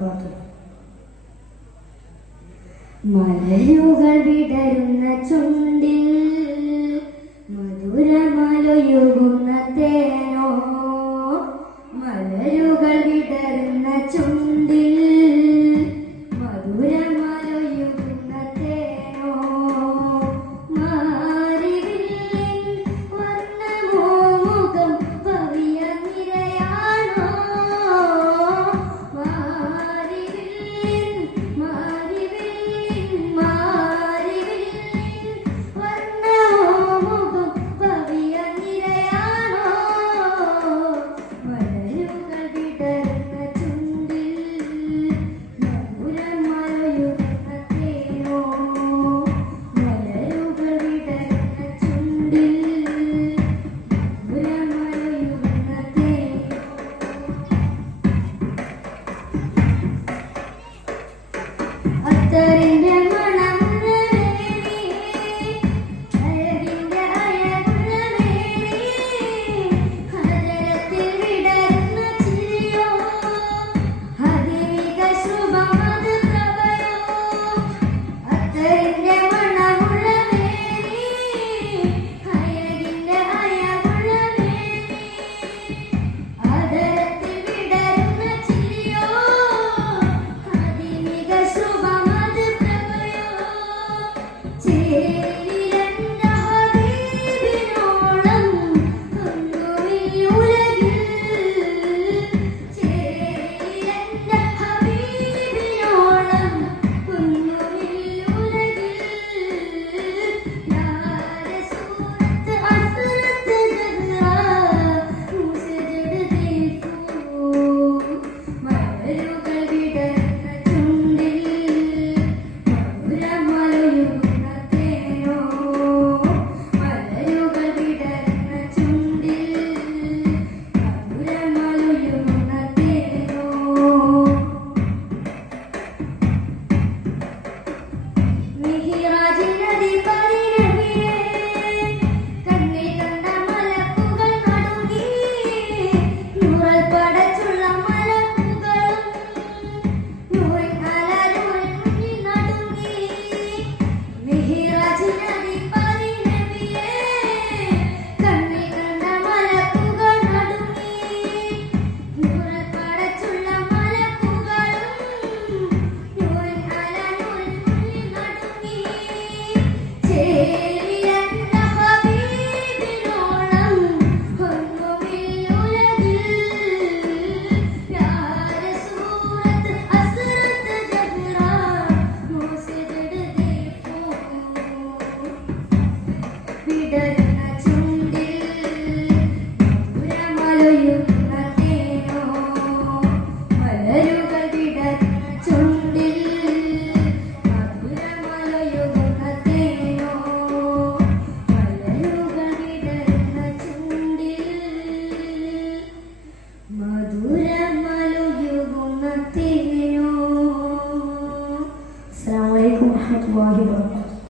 പാട്ട് മലയുകൾ വിടരുന്ന ചുണ്ടിൽ മധുരമലയൊഴുകുന്ന തേനോ? മലരുകൾ വിടരുന്ന ചുണ്ടിൽ Lagi.